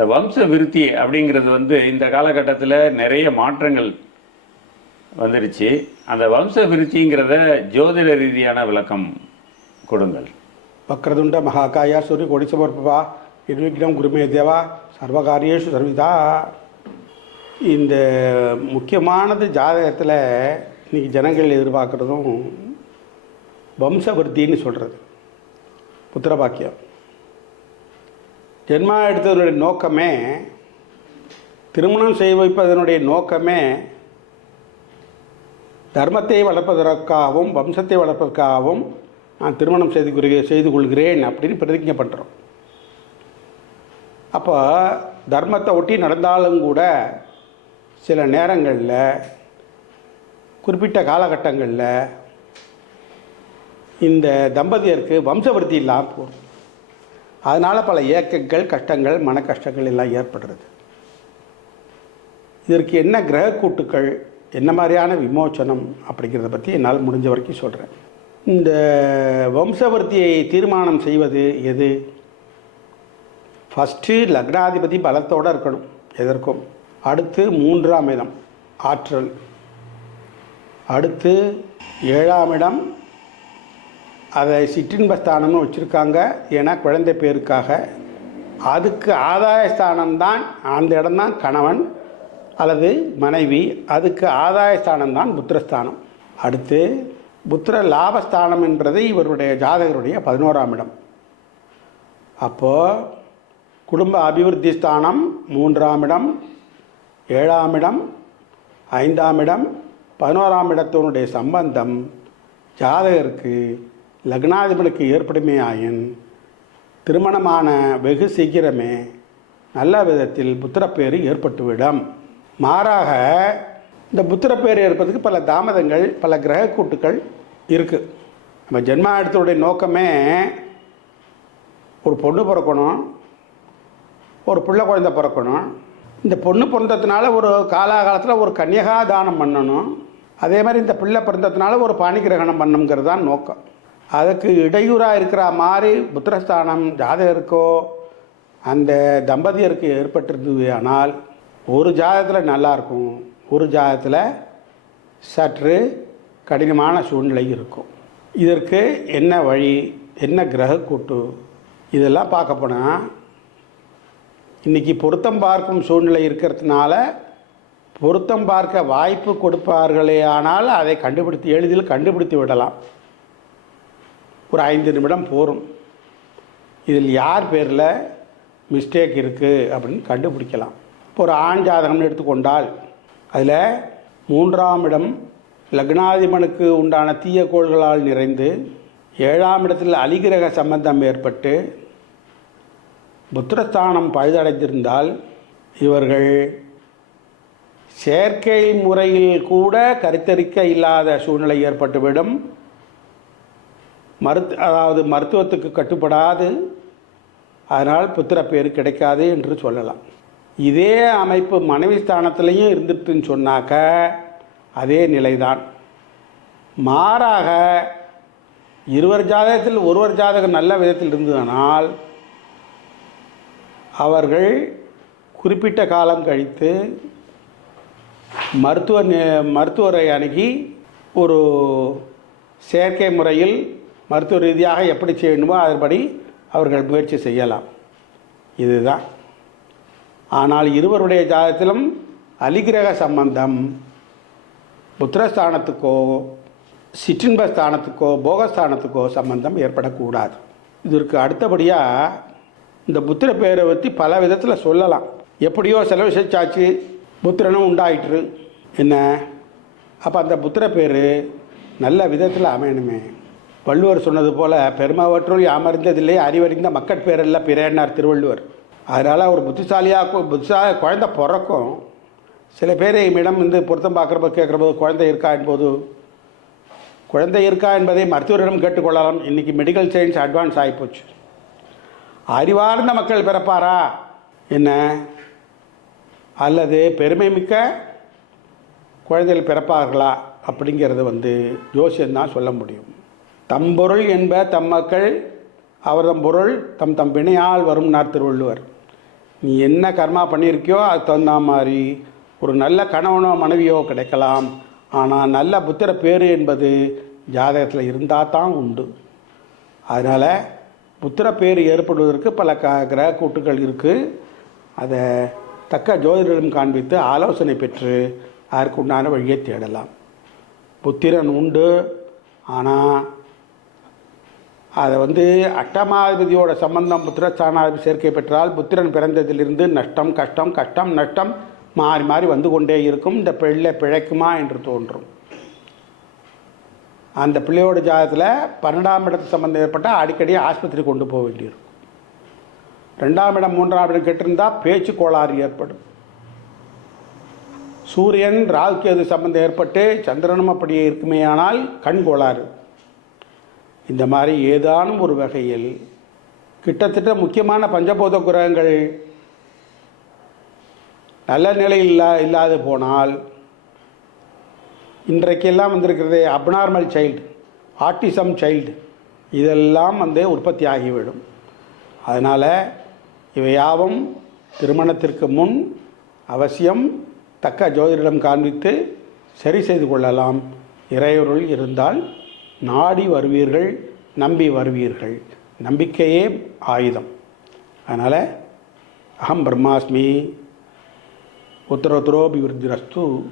இந்த வம்ச விருத்தி அப்படிங்கிறது வந்து இந்த காலகட்டத்தில் நிறைய மாற்றங்கள் வந்துடுச்சு அந்த வம்ச விருத்திங்கிறத ஜோதிட ரீதியான விளக்கம் கொடுங்கள். வக்ரதுண்ட மகாகாயா சூரிய கொடிசமர்ப்பா நிர்விக்னம் குருமே தேவா சர்வகாரியேஷு சர்விதா. இந்த முக்கியமானது ஜாதகத்தில் இன்றைக்கி ஜனங்கள் எதிர்பார்க்குறதும் வம்சவருத்தின்னு சொல்கிறது புத்திரபாக்கியம் ஜென்மா எடுத்ததனுடைய நோக்கமே திருமணம் செய்ய வைப்பதனுடைய நோக்கமே தர்மத்தை வளர்ப்பதற்காகவும் வம்சத்தை வளர்ப்பதற்காகவும் நான் திருமணம் செய்து கொள்கிறேன் செய்து கொள்கிறேன் அப்படின்னு பிரதிஜை பண்ணுறோம் அப்போ தர்மத்தை ஒட்டி நடந்தாலும் கூட சில நேரங்களில் குறிப்பிட்ட காலகட்டங்களில் இந்த தம்பதியருக்கு வம்சவருத்தி இல்லாமல் போகும். அதனால் பல ஏக்கங்கள் கஷ்டங்கள் மன கஷ்டங்கள் எல்லாம் ஏற்படுறது. இதற்கு என்ன கிரக கூட்டுக்கள் என்ன மாதிரியான விமோச்சனம் அப்படிங்கிறத பற்றி என்னால் முடிஞ்ச வரைக்கும் சொல்கிறேன் இந்த வம்சவர்த்தியை தீர்மானம் செய்வது எது? ஃபஸ்ட்டு லக்னாதிபதி பலத்தோடு இருக்கணும் எதற்கும். அடுத்து மூன்றாம் இடம் ஆற்றல். அடுத்து ஏழாம் இடம் அதை சிற்றின்பஸ்தானம்னு வச்சுருக்காங்க. ஏன்னா குழந்தை பேருக்காக. அதுக்கு ஆதாய ஸ்தானம்தான் அந்த இடம்தான் கணவன் அல்லது மனைவி. அதுக்கு ஆதாய ஸ்தானம்தான் புத்திரஸ்தானம். அடுத்து புத்திர லாபஸ்தானம் என்பது இவருடைய ஜாதகருடைய பதினோராம் இடம். அப்போது குடும்ப அபிவிருத்தி ஸ்தானம் மூன்றாம் இடம் ஏழாம் இடம் ஐந்தாம் இடம் பதினோராம் இடத்தினுடைய சம்பந்தம் ஜாதகருக்கு லக்னாதிபனுக்கு ஏற்படுமே ஆயின் திருமணமான வெகு சீக்கிரமே நல்ல விதத்தில் புத்திரப்பேறு ஏற்பட்டுவிடும். மாறாக இந்த புத்திரப்பேறு ஏற்பதுக்கு பல தாமதங்கள் பல கிரக கூட்டுக்கள் இருக்குது நம்ம ஜென்மா நோக்கமே ஒரு பொண்ணு பிறக்கணும் ஒரு பிள்ளை குழந்தை பிறக்கணும். இந்த பொண்ணு பிறந்ததுனால ஒரு காலாகாலத்தில் ஒரு கன்னியகா தானம் பண்ணணும். அதே மாதிரி இந்த பிள்ளை பிறந்ததுனால ஒரு பாணிகிரகணம் பண்ணணுங்கிறது தான் நோக்கம். அதுக்கு இடையூறாக இருக்கிற மாதிரி புத்திரஸ்தானம் ஜாதகருக்கோ அந்த தம்பதியருக்கு ஏற்பட்டிருந்தது ஆனால் ஒரு ஜாதகத்தில் நல்லாயிருக்கும் ஒரு ஜாதகத்தில் சற்று கடினமான சூழ்நிலை இருக்கும். இதற்கு என்ன வழி என்ன கிரக கூட்டு? இதெல்லாம் பார்க்க போனால் இன்றைக்கி பொருத்தம் பார்க்கும் சூழ்நிலை இருக்கிறதுனால பொருத்தம் பார்க்க வாய்ப்பு கொடுப்பார்களே ஆனால் அதை கண்டுபிடித்து எளிதில் கண்டுபிடித்து விடலாம். ஒரு ஐந்து நிமிடம் போகும் இதில் யார் பேரில் மிஸ்டேக் இருக்குது அப்படின்னு கண்டுபிடிக்கலாம். இப்போ ஒரு ஆண் ஜாதகம்னு எடுத்துக்கொண்டால் அதில் மூன்றாம் இடம் லக்னாதிபனுக்கு உண்டான தீய கோள்களால் நிறைந்து ஏழாம் இடத்தில் அலிகிரக சம்பந்தம் ஏற்பட்டு புத்திரஸ்தானம் பழுதடைந்திருந்தால் இவர்கள் செயற்கை முறையில் கூட கருத்தரிக்க இல்லாத சூழ்நிலை ஏற்பட்டுவிடும். மருத்து அதாவது மருத்துவத்துக்கு கட்டுப்படாது. அதனால் புத்திரப்பேறு கிடைக்காது என்று சொல்லலாம். இதே அமைப்பு மனைவி ஸ்தானத்திலையும் இருந்துட்டுன்னு சொன்னாக்க அதே நிலைதான். மாறாக இருவர் ஜாதகத்தில் ஒருவர் ஜாதகம் நல்ல விதத்தில் இருந்ததனால் அவர்கள் குறிப்பிட்ட காலம் கழித்து மருத்துவ மருத்துவரை அணுகி ஒரு செயற்கை முறையில் மருத்துவ ரீதியாக எப்படி செய்யணுமோ அதன்படி அவர்கள் முயற்சி செய்யலாம். இதுதான். ஆனால் இருவருடைய ஜாதகத்திலும் அலிகிரக சம்பந்தம். புத்திரஸ்தானத்துக்கோ சிற்றின்ப ஸ்தானத்துக்கோ போகஸ்தானத்துக்கோ சம்பந்தம் ஏற்படக்கூடாது. இதற்கு அடுத்தபடியாக இந்த புத்திர பேரை பற்றி பல விதத்தில் சொல்லலாம். எப்படியோ செலவு செஞ்சாச்சு. புத்திரனும் உண்டாயிற்று. என்ன? அப்போ அந்த புத்திர பேர் நல்ல விதத்தில் அமையணுமே. வள்ளுவர் சொன்னது போல் பெருமாவற்றுள் அமர்ந்ததில்லை அறிவறிந்த மக்கட் பேரெல்லாம் திருவள்ளுவர். அதனால் ஒரு புத்திசாலியாக புத்திசாலி குழந்தை பிறக்கும். சில பேர் இம்மிடம் வந்து பொருத்தம் பார்க்குறப்ப கேட்குறபோது குழந்தை இருக்கா என்போது குழந்தை இருக்கா என்பதை மருத்துவரிடம் கேட்டுக்கொள்ளலாம். இன்றைக்கி மெடிக்கல் சயின்ஸ் அட்வான்ஸ் ஆகிப்போச்சு அறிவார்ந்த மக்கள் பிறப்பாரா? என்ன? அல்லது பெருமை மிக்க குழந்தைகள் பிறப்பார்களா? அப்படிங்கிறது வந்து ஜோசியம்தான் சொல்ல முடியும். தம்பொருள் என்ப தம் மக்கள் அவர்தம் பொருள் தம் தம் பிணையால் வரும்னார் திருவள்ளுவர் நீ என்ன கர்மா பண்ணியிருக்கியோ அதுக்கு தகுந்த மாதிரி ஒரு நல்ல கணவனோ மனைவியோ கிடைக்கலாம். ஆனால் நல்ல புத்திர பேர் என்பது ஜாதகத்தில் இருந்தால் தான் உண்டு. அதனால் புத்திர பேர் ஏற்படுவதற்கு பல க கிரக கூட்டுகள் இருக்குது அதை தக்க ஜோதிடரிடம் காண்பித்து ஆலோசனை பெற்று அதற்கு உண்டான வழியை தேடலாம். புத்திரன் உண்டு. ஆனால் அதை வந்து அட்டமாதிபதியோட சம்பந்தம் புத்திரஸ்தானாதிபதி சேர்க்கை பெற்றால் புத்திரன் பிறந்ததிலிருந்து நஷ்டம் கஷ்டம் கஷ்டம் நஷ்டம் மாறி மாறி வந்து கொண்டே இருக்கும். இந்த பிள்ளை பிழைக்குமா என்று தோன்றும். அந்த பிள்ளையோட ஜாதகத்தில் பன்னெண்டாம் இடத்து சம்பந்தம் ஏற்பட்டால் அடிக்கடி ஆஸ்பத்திரி கொண்டு போக வேண்டியிருக்கும். ரெண்டாம் இடம் மூன்றாம் இடம் கெட்டிருந்தால் பேச்சு கோளாறு ஏற்படும். சூரியன் ராகுகேது சம்பந்தம் ஏற்பட்டு சந்திரனும் அப்படியே இருக்குமேயானால் கண் கோளாறு. இந்த மாதிரி ஏதானும் ஒரு வகையில் கிட்டத்தட்ட முக்கியமான பஞ்சபூத கிரகங்கள் நல்ல நிலையில் இல்லா இல்லாது போனால் இன்றைக்கெல்லாம் வந்திருக்கிறதே அப்நார்மல் சைல்டு ஆட்டிசம் சைல்டு இதெல்லாம் வந்து உற்பத்தி ஆகிவிடும். அதனால் இவையாவும் திருமணத்திற்கு முன் அவசியம் தக்க ஜோதிடம் காண்பித்து சரி செய்து கொள்ளலாம். இறையொருள் இருந்தால் நாடி வருவீர்கள் நம்பி வருவீர்கள். நம்பிக்கையே ஆயுதம். அதனால் அகம் பிரம்மாஸ்மி உத்தரோத்தரோபிவிருத்திரஸ்து